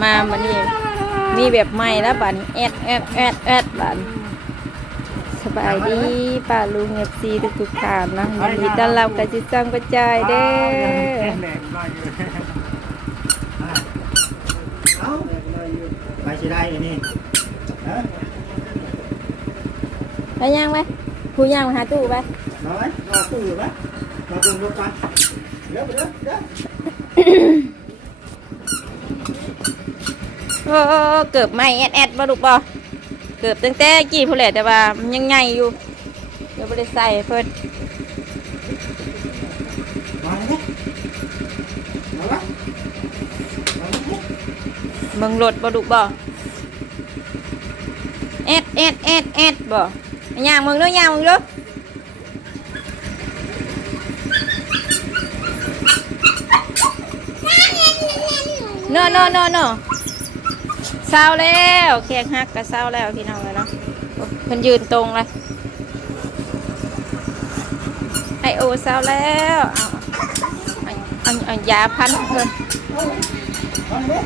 มามันนี่มีแบบใหม่แล้วบัดนี้แอดแอดแอดแอดบัดนี้สบายดีป้าลุงเอฟซีทุกทุกๆท่านนะยินดีต้อนรับกับจิตจังกระจายเด้อเอาไปสิได้อันนี้ฮะไปย่างไหมผู้ย่างมาหาตู้ไปน้อยรอตู้อยู่ปะรอดูรถกันเดี๋ยวเดี๋ยวเดี๋ยว โอ้เกือบไม่แอดแอดบ่ลูกบ่เกือบตั้งแต่กี่ผู้แหละแต่ว่ามันยังไงอยู่เดี๋ยวบ่ได้ใส่เพิ่นมาเลยมาละมาละมึงรถบ่ลูกบ่แอดแอดแอดแอดบ่ย่างมึงเด้อย่างมึงเด้อโนโนโนโน เศร้าแล้วแขกฮักก็เศร้าแล้วพี่น้องเลยเนาะโอ้เพิ่นยืนตรงเลยไอโอเศร้าแล้วเอาเอาเอายาพันเพิ่นมาเลย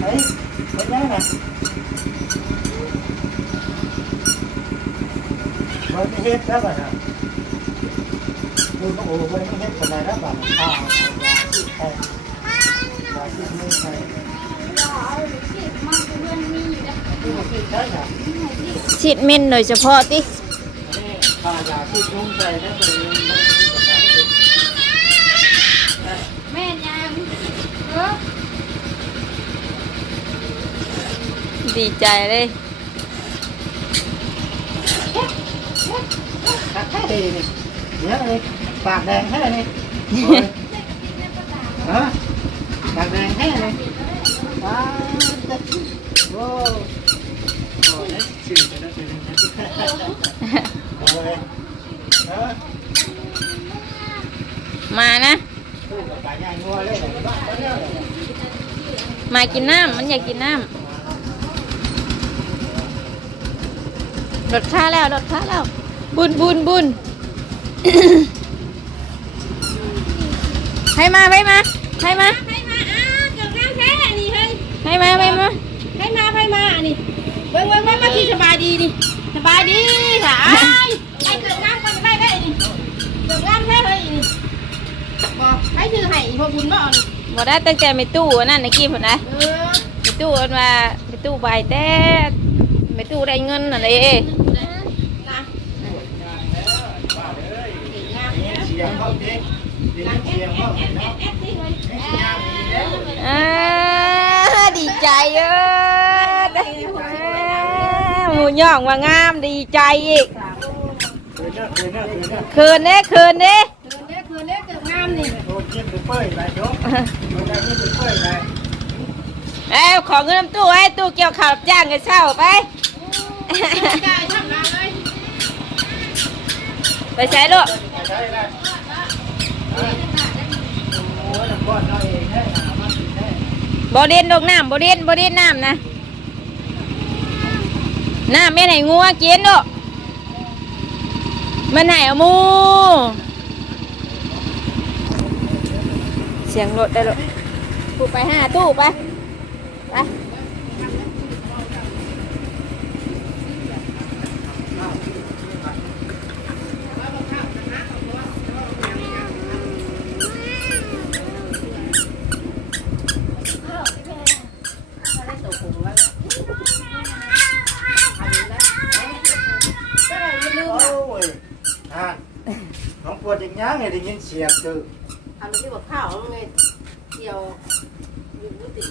เฮ้ยเป็นยังไงมันไม่เฮ็ดแล้วป่ะนะดูก็โอ้มันไม่เฮ็ดคนไหนแล้วป่ะข้าวใช่าที่ไม่ใช่ที่มันคิดใช่ไหม ฉีดเม่นโดยเฉพาะติข้ายาที่ทุ่งใจนะเป็นแม่ยังเออดีใจเลยแค่ดีนี่เนี่ยเลยปากแดงแค่นี้ฮะปากแดงแค่นี้ว้าวโอ้โหชื่อจะได้เป็นโอ้ยเออ มานะ มากินน้ำมันอยากกินน้ำลดค่าแล้วลดค่าแล้ว บุญบุญบุญให้มาให้มาให้มาให้มาอ้าเกิดน้ำแท้นี่เฮ้ให้มาให้มาให้มาให้มานี่เบิ่งเบิ่งเบิ่งมาที่สบายดีนี่สบายดีค่ะไอ้เกิดน้ำมันได้ได้นี่เกิดน้ำแท้เลยนี่บอกให้ชื่อให้ พอบุญบ่นี่บอได้ตั้งแต่ไม่ตู้อันนั่นในกี้ผมนะเออไม่ตู้อันว่าไม่ตู้ใบแต่ไม่ตู้ได้เงินอะไรนะเสียงเขาเจ๊เสียงเขาเนาะแอดสิเฮ้ยอ่าดีใจเออได้หมูย่องว่างามดีใจอีกคืนเนอะคืนเนอะคืนเนอะคืนเด้คื นเด้เกิดเนี้ยเกิดเนี้ยเกิดน้ำนี่โดนยิ้มไปเปื่อยไปยกโดนยิ้มไปเปื่อยไปเอ้ยขอเงินน้ำตู้ให้ตู้เกี่ยวข่าวจ้างกันเช่าไปไปใช้ลูกใช่แล้วโบอด่นดอกน้ำบอด่นบอด่นน้ำนะน้ำไม่ไหนงัวกินลูกมันไหนอาหมู เสียงรถได้ลูกปูไปห้าตู้ไป ไปโอ้ยอะน้องปวดอย่างยังไงได้ยินเสียงคือ ทำที่บอกข้าวไงเกี่ยวอยู่บุติ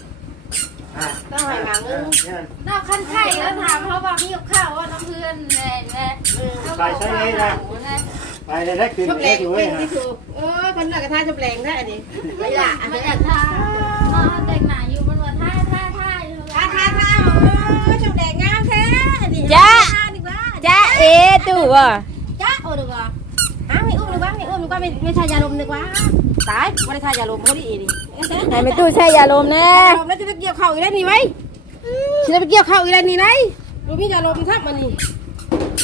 ต้องให้มาเงินเนี่ยนอกคันไข่แล้วถามเขาว่ามีกับข้าวว่าน้ำเพื่อนแน่แน่ไปใช้เลยนะไปเลยได้คืนชอบแรงอยู่เว้ยนนะที่ถูกเออคนหนักระทาชอบแรงได้อันนี้ไม่ละอันมันนี้อยากทามาแต่งหนาอยู่มันว่าท่าท่าท่าอยู่ทาทาทาโอ้ชอบแรงงามแท้อันนี้จ้าจ้าเอตู้บ่ จ้าโอ้ดีกว่าอ้าวไม่อุ้มดี กว่าไม่อุ้มดีกว่าไม่ไม่ใช่ยาลมดีกว่าตายไม่ได้ใช่ยาลมเขาดีดีไหนไม่ตู้ใช่ยาลมแน่ยาลมแล้วจะไปเกี่ยวเข่าอีกแล้วนี่ไหมจะไปเกี่ยวเข่าอีกแล้วนี่ไหนดูมียาลมทับมันนี่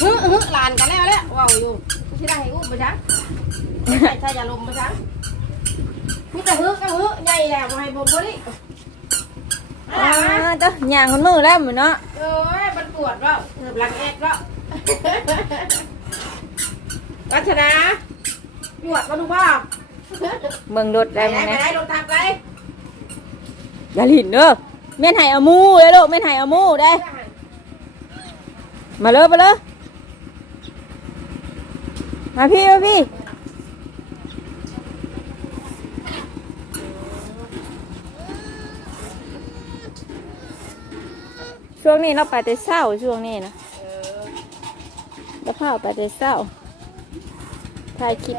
ฮึฮึหลานกันแล้วแล้วว้าวอยู่ที่ได้ให้อุ้มไปจ้าใช่ใช่ยาลมไปจ้านี่แต่ฮึก็ฮึใหญ่แหละมาให้ผมบ่ดิเจ้าย่างคนมือแล้วหมือเนาะเอ้ยมันปวดว่าเกือบหลังแอกแล้วรัชนา ปวดมาดูบ้าเบิ่งรถไปได้ไหนมั้ยไปนะไหนลงทับไปอย่าหลินเด้อแม่นให้เอาหมูเลยลูกแม่นให้เอาหมูได้ มาเลยมาเลยมาพี่มาพี่ ช่วงนี้เราไปแต่เศร้าช่วงนี้นะเราพาไปแต่เศร้า ถ่ายคลิป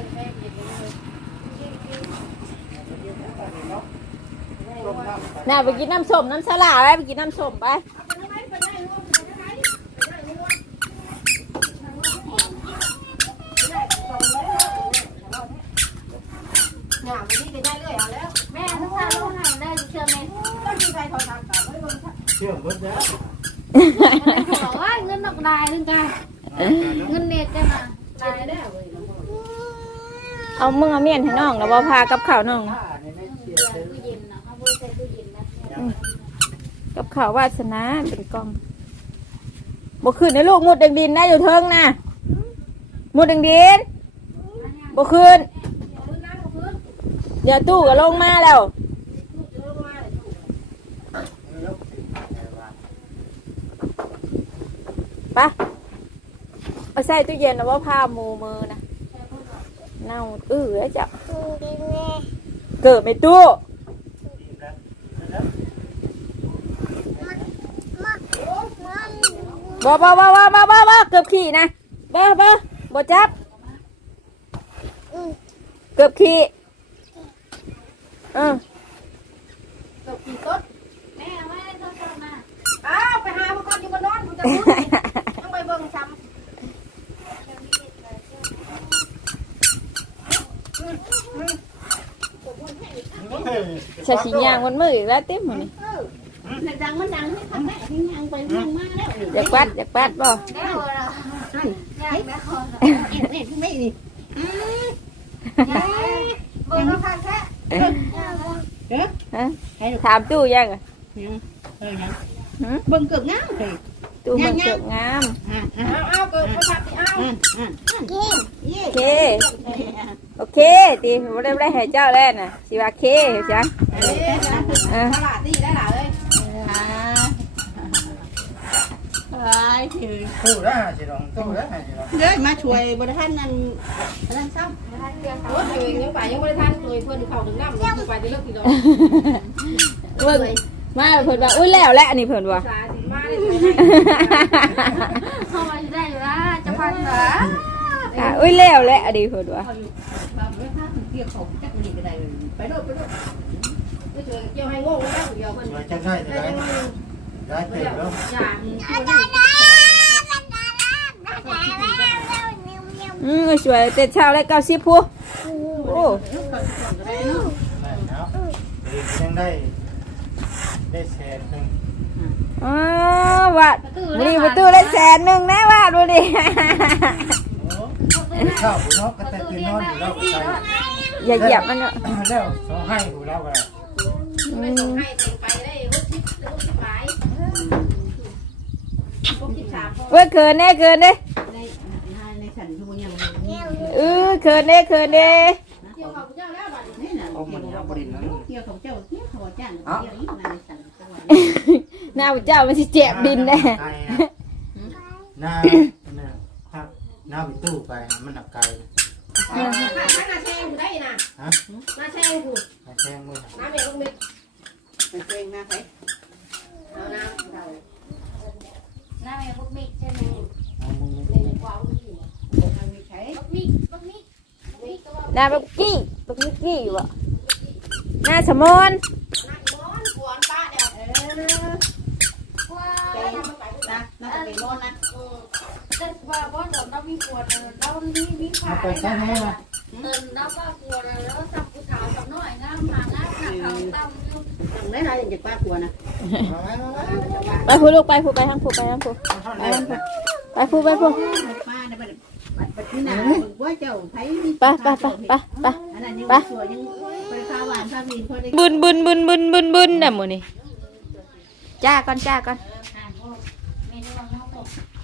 น่าไปกินน้ำส้มน้ำสลาไปไปกินน้ำส้มไปหนาวันนี้ก็ได้เลยเอาแล้วแม่ทุกท่านรู้ไหนได้เชื่อไหมก็มีใครโทรศัพท์กลับไม่เบิ่งเชื่อมเบิดแล้วบอกว่าเงินนอกได้นึงกันเงินเน็ตกันนะได้ได้เว้ย เอามึงเอาเมียนให้น้องแล้วบ่พากับข้าวน้องนะผ้าในในเสียเต็มกับข้าววาสนาเป็นกล่องบ่ขึ้นนลูกมุดดังดินนะอยู่เทิงนะมุดดังดินบ่ขึ้นพื้นน้ำกับคืนเดี๋ยวตู้ก็ลงมาแล้วไปเอาใส่ตู้เย็นแล้วว่าผ้ามูมือนะ เน่าอื้อแล้วจะเกิดไม่ตู้ดีแล้วแล้วบ่บ่บ่บ่บ่บ่บ่เกือบขี่นะบ่บ่บ่จับเกือบขี่เออกับกี่ต้นแม่ไม่ได้ต้องทำนะอ้าวไปหาพวกเขาอยู่บนนอนกูจะพูดต้องไปเบิ่งซ้ำชาชิยางมันมืออีกแล้วเต็มหมดนี่มันดังมันดังไม่ทำได้ที่ยังไปยังมาแล้วอยากปัดอยากปัดบ่ได้หัวเราอยากได้หัวเราเอ็ดเอ็ดไม่นี่อยากได้เบอร์เราพันแค่ฮะถามตู้ยังอะยังเออยังหึเบิ่งเกือบงามเลยตู้มันเกิดงามอ่าอ่าเอาเกิดประสาทที่เอาอ่าอ่าเย่โอเค โอเคตีบ่ได้บ่ได้ให้เจ้าแล้วน่ะสิว่าเคเห็นจังเอ้ยนะตลาดที่ได้หล่ะเลยอ่าไปถือตู้ได้หาสิลองตู้ได้หาสิลองเด้อมาช่วยบริษัทนั้นนั่นซ้ำรถเองยังไปยังบริษัทช่วยเพื่อนเขาถึงน้ำยังไปจะเลิกกี่ดอกเบิ่งมาเพิ่นว่าอุ้ยแล้วแหละอันนี้เพิ่นว่าสาธิมาได้ช่วยเข้ามาได้อยู่ละจะพันเหรอ อะอุ้ยแล้วแหละอดีเพิ่นว่าเขาอยู่แบบบริษัทเกี่ยวของจักรีก็ได้ไปโดดไปโดดก็ช่วยเกี่ยวให้งงแล้วเดียวเพิ่นสวยจังใช่ได้ได้ได้เต็มแล้วอย่างอืมสวยแต่เช้าแล้ว90ผู้โอ้ได้แล้ยังได้ได้แสนหนึ่งอ๋อวัดนี้ประตูได้แสนหนึ่งนะว่าดูดิ โอ้ข้าวผู้นอกก็แต่ตื่นนอนอยู่แล้วใส่อย่าเหยียบมันเนอะแล้วสองให้ผู้เราก็ไม่ส่งให้เต็มไปได้รถทิพย์รถทิพย์หลายรถทิพย์สามเว้ยเขินแน่เขินเด้ในในฉันดูยังเออเขินเด้เขินเด้เกี่ยวกับเจ้าแล้วบัดนี้น่ะเอามันเอาบริณนั้นเกี่ยวกับเจ้าเกี่ยวกับจ้างเกี่ยวอีกในฉันจังหวัดหน้าพระเจ้ามันสิเจ็บดินแน่หน้าห น้าครับหน้าไปตู้ไปมันหนักไกลน้าแช่งกูได้น่ะฮะน้าแช่งกูแข้งมือน้าเมย์ลูกเม็ดน้าแช่งน้าใครเอาน้ำเราหน้าแม่พวกมิกใช่ไหมในกวางที่ทางไม่ใช่พวกมิกพวกมิกมิกก็ว่าหน้าบักกี้บักมิกกี้อยู่อะหน้าสมอนน้าม้อนกวนป้าเดี๋ยวเออว่าใจนะน้าเป็นม้อนนะ แต่ว่าบ่เดี๋ยวเรามีขวดเรามีมีขาเอายไปใช้ให้าเติมเราก็ขวดแล้วสับผู้ขาวสับน้อยงามหาน้ำหนักเขาตั้งทำได้ไรอย่างป้ากลัวนะไปพูลูกไปพูไปทางพูไปทางพูไปทางพูไปพูไปพูป้าเนี่ยมันปัดที่นาว่าเจ้าไทยไปไปไปไปไปไปข้าวหวานข้าวมีพอได้บุญบุญบุญบุญบุญบุญน่ะหมูนี่จ้าก่อนจ้าก่อนไม่ได้ล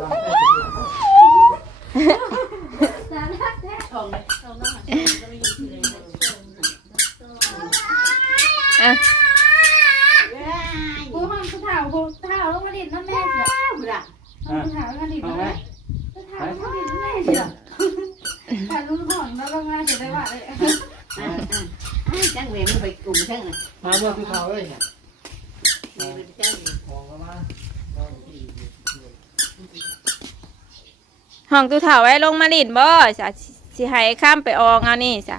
องน้องบอกอะกูห้องกูถามกูถามลงมาดินน้ำแม่เถอะห้องกูถามลงมาดินเอาน้ำแม่กูถามลงมาดินน้ำแม่เถอะถามลุงห่อนแล้วลงมาเฉยได้ว่าเลยจังเวมันไปกลุ่มจังน่ะมาเมื่อพี่เขาเอ้ยเนี่ย จัง มองมา ห้องตู้เฒ่าไว้ลงมาลินบ่จ้ะสิให้ข้ามไปอองเอานี่จ้ะ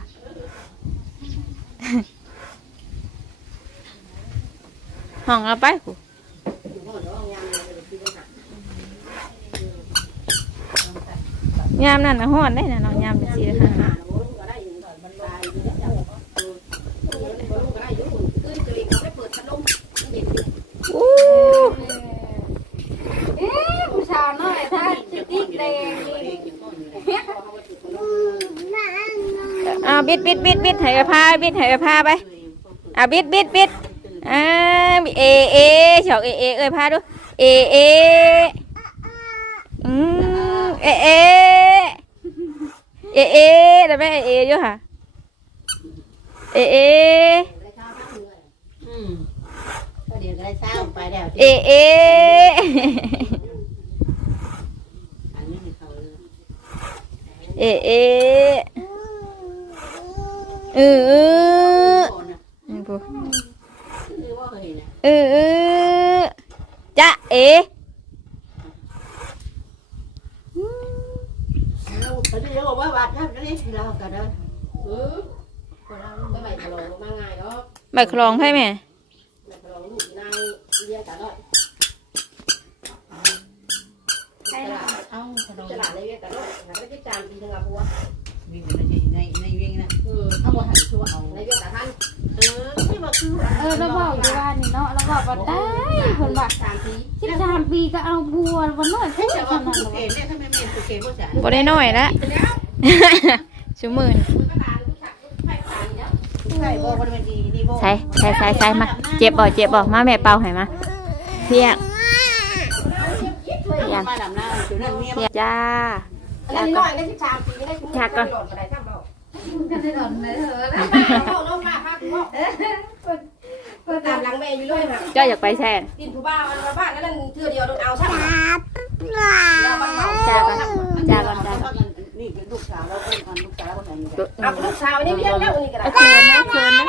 ห้องเอาไปกูยามนั่นนะฮ้อนได้นะน้องยามเป็นสีค่ะนะอู้เอ๊ะผู้ชายน้อยถ้าจะ ติ๊กแดงนี่อ่าบิดบิดบิดบิดให้กระพาบิดให้กระพาไปอ่าบิดบิดบิดอ่าเอเอชอกเอเอเอ้ยพาดูเอเออืมเอเอเอเอแล้วแม่เอเออยู่ค่ะเอเออืมก็เดี๋ยวก็ได้เศร้าไปแล้วเอเอ อันนี้เขาเลย เอเอเออเออโอนน่ะอืมพูคือว่าเคยน่ะเออเออจ้ะเอเราเขาจะบอกว่าวัดนั่นนี่เราก็ได้อือคนเราไม่ไปทะเลาะมาง่ายเนาะใบคลองให้แม่ไปทะเลาะนายเรียกกันเนาะ ใช่ ต ละ ลาดเอาตลาดในเรียกกันเนาะแล้วก็จานปีนึงอะพัววิ่งในในในวิ่งนะเออเอาบ่หันชัวเอาในเรียกแต่ท่านเออที่ว่าคือเออเราบอกอยู่ว่านี่เนาะเราบอกว่าได้คนว่าสามปีสิบสามปีก็เอาบัววันน้อยพูดแต่ขว่านาดผู้นั้นเกณฑ์เนี่ยถ้าไม่แม่ผู้เกณฑ์ผู้จ่ายบ่ได้น้อยละชั่วหมื่นใช่บ่บ่ได้ดีดีบ่ใส่ใส่ใส่ใส่มาเจ็บบ่เจ็บบ่มาแม่เป่าให้มาเพียงยังมาดำหน้าอยู่นั่นเมียเพียงจ้า แล้วน้อยได้สิบสามปีได้ฉากก่อนกันได้หล่อนเลยเถอะน้องมาพาคุณพ่อก็ตามหลังแม่อยู่เลยค่ะเจ้าอยากไปแช่งดินผู้บ้านมันบ้านนั่นเทื่อเดียวโดนเอาใช่ไหมจ้าก่อนจ้าก่อนจ้านี่เป็นลูกสาวแล้วเป็นลูกสาวคนไหนตัวเอาลูกสาวนี่เลี้ยงแล้วนี่ก็ได้เขินนะเขินนะ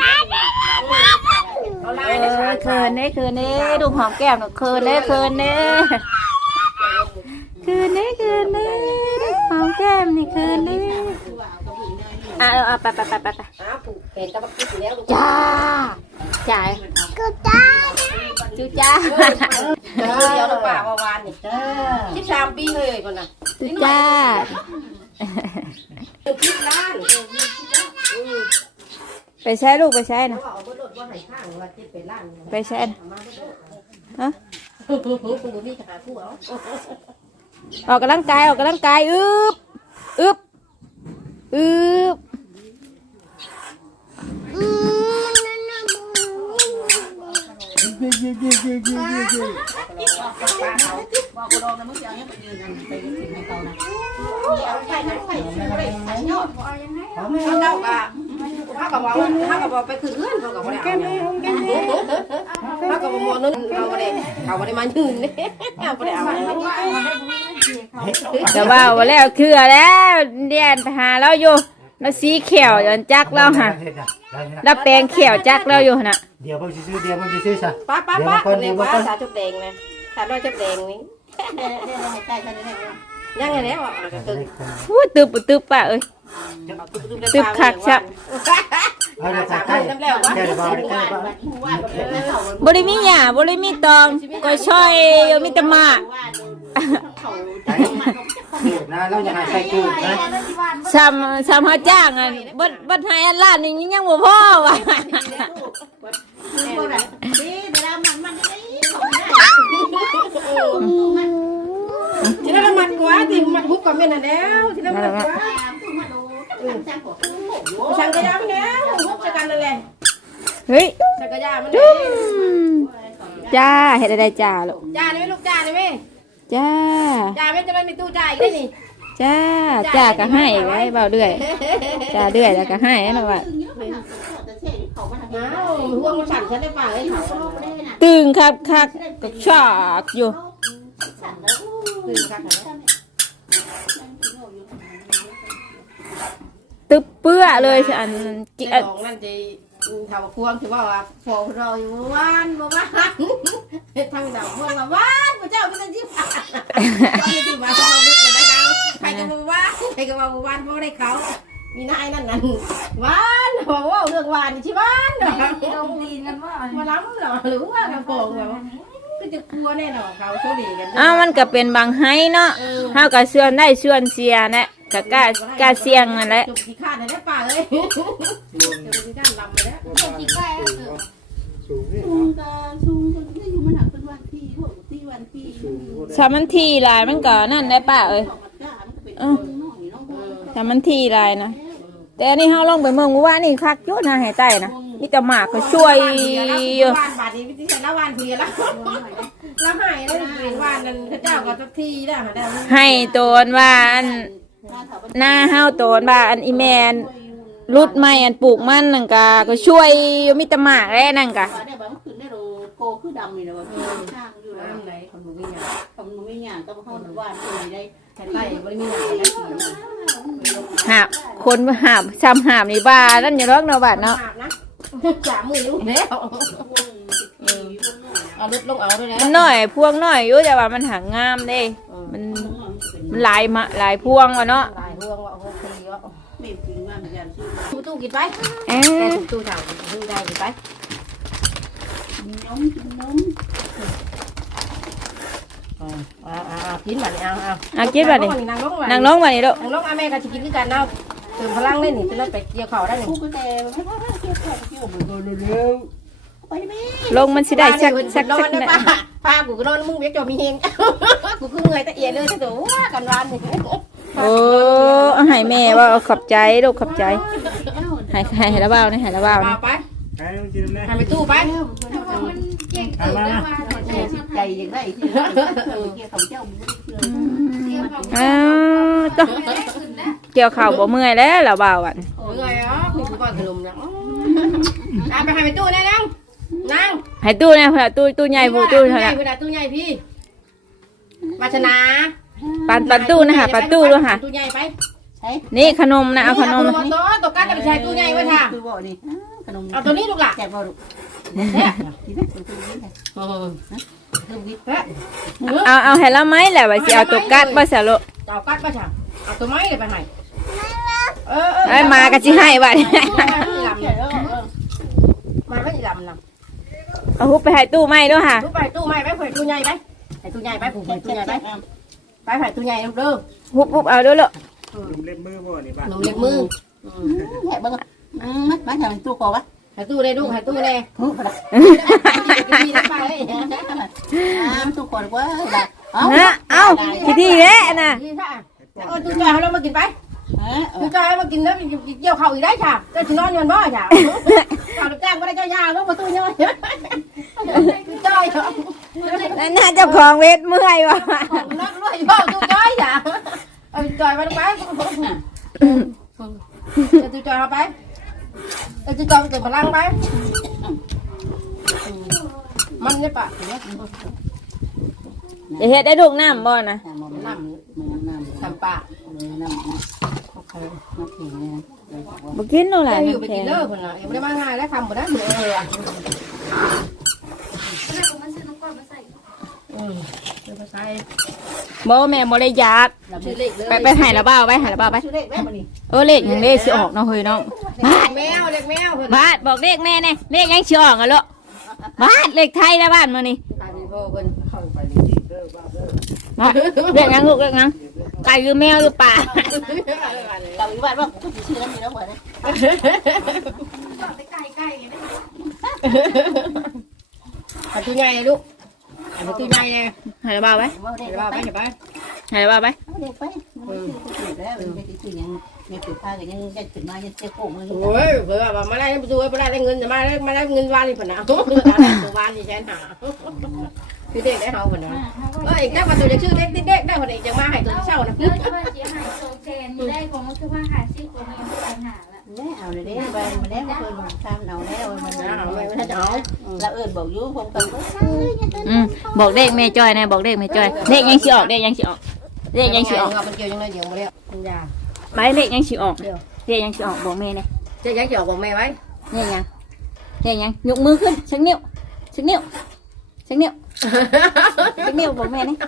เอาเอลายได้อสามเขินเด้เขินเด้ดูหอมแก้มหนูเขินเด้เขินเด้เขินเด้เขินเด้หอ มแก้มนี่เขินเด้อะเอาเอาไปไปไปไปไปอ้าวผูกเห็นตะบักอยู่แล้วลูกจ้าจ่ายกูจ้าจูจ้าเดียวลูกป่าวานนี่สิบสามปีเลยคนน่ะจูจ้าคิดล้านไปใช้ลูกไปใช้นะเอาบ่โดดบ่ให้ข้างว่าคิดเป็นล้านไปใช้นะฮะคุณบ่มีหาผู้เอาออกกำลังกายออกกำลังกายอึบ อึบอึบบอกกูลองนะมึงจะเอเงินเขาเอาใช่ใช่ใช่ใช่ใช่ยอดาก็เขาก็บอกเขาก็บอกไปคือเพื่อนเขาก็บอกแมเลยแก้มเขาก็บอกนึงเขาไม่ได้เขาไม่ได้มายืนเนี่ยเขาไม่ได้เอา แต่ว่าวันแล้วคือแล้วเดียนไปหาเราอยู่แล้วสีเขียวจนจักเราฮะแล้วแปลงเขียวจักเราอยู่หั่นน่ะเดี๋ยวเพิ่งซื้อเดี๋ยวเพิ่งซื้อซะป้าป้าป้าเรียกว่าสาจุดแดงนะสาจุดแดงนี่ยังไงแล้วอะก็คืออู้ตึบตึบป่ะเอ้ยตึบคักชักเอาเดี๋ยวสาใส่มใกล้น้ำแล้ววะใกล้ เบาใกล้เบาบริมีหยาบริมีตองก็ช่อยมีแต่หมากนะเราจะหาใส่ตู้นะซ้ำซ้ำเขาจ้างอะบัดบัดให้อันล้านนี่ยังบ่พอว่ะทีนั้นมันกว่าทีมันฮุกกับเมียน่ะแล้วทีนั้นมันกว่าช่างก็ยังแล้วฮุกจะกันนั่นแหละเฮ้ยจักรยานมันจุ้มจ้าเฮ็ดได้จ้าลูกจ้าได้ไหมลูกจ้าได้ไหม จ้าจ้าไม่จะไม่มีตู้จ่ายอีกได้นี่จ้า จ้าก็ให้ไว้เบาเรื่อย จ้าเรื่อยแล้วก็ให้นะว่าอ้าวห่วงมันสั่นฉันได้ป่ะเอ้ยเขาตึงครับคักก็ชากอยู่คือคักนะตึบเปื้อเลยอันจิไอ้ของนั่นจะ ทำพวงถือว่าว่าพอรออยู่วานบ่วานทางดาวพวงว่าวานพระเจ้าเป็นที่ผ่านตอนนี้ที่มาเขาไม่เกิดได้ดาวใครก็บ่วานใครก็บ่าวานเพราะได้เขามีนายนั่นนั่นวานบอกว่าเรื่องวานนี่ชิวานเหรอลงดินกันว่ามาล้ำเหรอหรือว่ากระโปรงแบบก็จะกลัวแน่นอนเขาโชคดีกันอ้าวมันก็เป็นบางไห้เนาะเฮาก็เชื่อนได้เชื่อนเสียแหละ ก็กล้ากล้าเสี่ยงนั่นแหละจุกขี้ขาดได้ป่าเลยจุกขี้ขาดลำไปแล้วกี่ใกล้แล้วเถอะสูงนี่ชุงตาชุงคนที่อยู่มันหนักเป็นวันที่พวกที่วันทีสามันทีหลายมันก็นั่นได้ป่ะเอ้ยของมันก้ามันก็เอยน้องสามันทีหลายนะแต่อันนี้เฮาลองไปเมืองว่านี่คักอยู่นะให้ใต้นะมีแต่หมากก็ช่วยอยู่วานบาทนี้พี่ใส่ละวานเพีละละหายแล้วเป็นวานนั้นพระเจ้าก็ทุกทีแล้วได้ ให้โตนว่าอัน หน้าเฮาโตนว่าอันอีแมนรุดไม้อันปลูกมันนั่นก็ก็ช่วยอยู่มีแต่หมากแล้นั่นก็ว่าได้บางคืนได้โรโกคือดำนี่นะว่าช่างอยู่แล้วน้ำไหนคนบุกเนี่ยทำมันไม่หยาต้องเข้าหมู่บ้านคนได้ใส่ใต้บริมีหนังได้สีหาบคนหาบซ้ำหาบนี่บ้านั่นอย่าร้องเนาะบาดเนาะอาบนะสามมือลูกแล้วเอาลึกลงเอาด้วยนะมันน้อยพวงน้อยอยู่แต่ว่ามันหางามเด้มัน มันหลายมะหลายพวงว่ะเนาะหลายห่วงว่าโอ้โหเยอะไม่ถึงว่ามันยันชื่อตู้ตู้กินไปเอ๊แกะถูกตู้ถามตู้ได้กินไปมีน้องกินน้องเอาเอาเอากินมาเนี่ยเอาเอาเอากินบัดนี้นางลงนางน้องบัดนี้ลูกนางลงอาแม่ก็จะกินด้วยกันเนาะเติมพลังเล่นนี่จะได้ไปเกี่ยวเข่าได้นี่คู่ก็แต่ไม่ว่าเกี่ยวกับเกี่ยวเหมือนกันเร็ว ไปแม่ลงมันสิได้สักสักนอสันกได้นะป้าป้ากูก็นอนมึงเบี้ยจอมีเฮงกูคือเงยตะเอียดเลยที่ตัวว่ากันวันนี่โอ้เอาให้แม่ว่าเอาขอบใจลูกขอบใจให้ให้ให้ละเบ้านี่ให้ละเบ้านี่ไปให้ลูกจินแม่ทำไปตู้ไปมันเก่งเกิดได้มาใจใจอย่างไรที่เกี่ยวกับเจ้ามือเพื่อนเตรียมของอ้าวต้องไม่ได้ขึ้นนะเกี่ยวข้าวบ่เมื่อยแล้วละเบ้าอะเงยอ๋อกูคือก้อนขนมนะเอาไปให้ไปตู้ได้นั่ง นั่งให้ตู้เนี่ยเผื่อตู้ตู้ใหญ่ผู้ตู้เท่านั้นตู้ใหญ่ตู้ใหญ่พี่มาชนะปันปันตู้นะค่ะปันตู้ด้วยค่ะตู้ใหญ่ไปใช่นี่ขนมนะเอาขนมตัวตัวตัวกัดไปใช้ตู้ใหญ่ไว้ค่ะคือบ่นี่ขนมเอาตัวนี้ลูกหล่ะแจกบ่ลูกเนี่ยกินได้ตัวนี้เลยเออเพิ่มวิทย์เฮ้ยเอาเอาให้ละไหมแหละว่าสิเอาตัวกัดบ่ซะลูกเอากัดไปช่างเอาตัวไม้เลยไปให้เออเออไอ้ยมาก็สิให้บัดนี้มาไม่ลำล เอาฮุบไปให้ตู้ไม้ด้วยค่ะำตู้ไปตู้ไม้ไปเผยตู้ใหญ่ไปไอ้ตู้ใหญ่ไปผูกเผยตู้ใหญ่ไปไปเผยตู้ใหญ่เด้อฮุบฮุบเอาด้วยลูกลุมเล็บมือบ่นี่บ้านหนุ่มเล็กมือแหะเบิ่งมัดมาทำตัวก่อวะให้ตู้เลยลูกให้ตู้เลยหูพอละกินนะไปอ่าตัวก่อนว่าเอาฮะเอาขี้ที่แหละน่ะนี่ค่ะเออตู้จอยเขาเรามากินไปเออตู้ เจ้าของเวทเมื่อยว่ะนักรวยบ่ตู้จอยค่ะเอาจอยมาไปตู้จอยเอาไปตู้จอยเกิดพลังไปมันเนี่ยปะอย่าเฮ็ดได้ลูกน้ำบ่นะน้ำน้ำน้ำทำปะน้ำโอเคมาถึงเนี่ยบ่กินโน่นแหละอยู่ไปแข็กินงเลิกคนละยังไม่ได้มาง่ายแล้วทำหมดแล้วเออแล้วผมมันซื้อน้ำก้อนมาใส่ อืมเดี๋ยวไปใส่บ่แม่บ่ได้ยากชื่อเล็กเลยไปไปให้ละเบ้าไปให้ละเบ้าไปชื่อเล็กแม่มานี่เออเลขยังเลขสิออกเนาะเฮ้ยน้องแมวเด็กแมวเพิ่นบาดบอกเลขแม่แน่เลขยังสิออกอะลูกบาดเลขไทยแล้วบ้านมื้อนี้ตายพ่อเพิ่นไปนี่จิเด้อบ้าเด้อมาเลขยังลูกเลขยังไก่หรือแมวหรือป่าเราอยู่บ้านว่ากูจะชื่อนั้นมีแล้วเหมือนก่อนไปไก่ไก่ไงเอาตัวใหญ่เลยลูก เอาตัวใหญ่เลยให้ละเบ้าไปว่าเด็กเดี๋ยวว่าเอาไปไปเดี๋ยวไปให้ละเบ้าไปเด็กไปมันชื่อแล้วมันไม่ได้ชื่อยัง มีสุดท้ายก็ยังจะขึ้นมายังเจ๊โค้งมันโอ้ยเผื่อว่ามาได้ประตูมาได้เงินมาได้มาได้เงินวานนี่ผนะตัววานนี่แสนหาคือเด็กได้เฮาผนะเอออีกแค่ประตูจะชื่อเด็กเด็กได้คนอีกจะมาให้ตัวเช่านะแล้วจะมาเสียหายโซเคนได้ของมันคือว่าหาซิกว่ามีปัญหาละแม่เอาเลยเด้ไปมาแล้วเคยลงทำเอาแล้วมันเอาไม่ไม่เอาแล้วเอิญบอกอยู่ผมกันก็อืมบอกเลขแม่จ้อยนะบอกเลขแม่จ้อยเลขยังสิออกเลขยังสิออกเลขยังสิออกมันเกี่ยวยังไงเดี๋ยวมาแล้วยาไปเลขยังสิออกเลขยังสิออกบอกแม่เนี่ยจะยังเกี่ยวบอกแม่ไว้เลขยังเลขยังยกมือขึ้นชักนิ้วชักนิ้วชักนิ้วชักนิ้วบอกแม่เนี่ย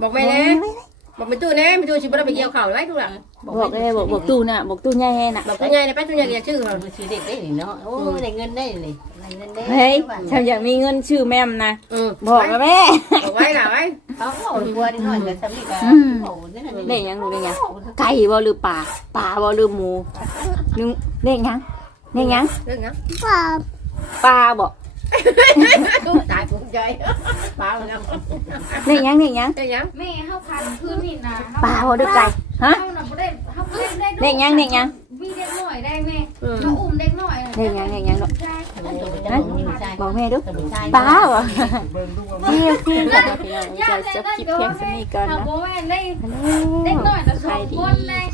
บอกแม่เน่ บอกไปตู้เน่ไปตู้ชิบะไปเกี่ยวเข่าไว้ทุกหลังบอกเลยบอกบอกตู้น่ะบอกตู้ใหญ่น่ะบอกตู้ใหญ่ไปตู้ใหญ่ชื่อเรามันซื้อเด็กได้เนาะโอ้ได้เงินได้เลยได้เงินได้เฮ้ยฉันอยากมีเงินชื่อแม่มนะอืมบอกกับแม่บอกไว้ล่ะไว้เขาเอาดีกว่านิดหน่อยแต่สามีก็โอ้นี่นั่นเลขยังดูเลขยังไก่บ่หรือป่าป่าบ่หรือหมูหรือเลขยังเลขยังเรื่องนะปลาบ่ ตายผมใจป้าแล้วเลขยังเลขยังเรื่องยังแม่เฮาพันพื้นนี่นะปลาบ่หรือไก่ฮะเฮาน่ะบ่ได้เฮาบ่ได้ได้เลขยังเลขยังมีเด็กน้อยได้แม่อืมเฮาอุ้มเด็กน้อยเลขยังเลขยังลูกใช่บอกแม่ดูปปลาลาบ่เบิ่งดูว่านี่พี่ก็พี่น้องจะจบคลิปเพียงเท่านี้ก่อนถ้าเนาะบ่แม่นได้ฮัลโหลเด็กน้อยน่ะสองใครดีคนเลย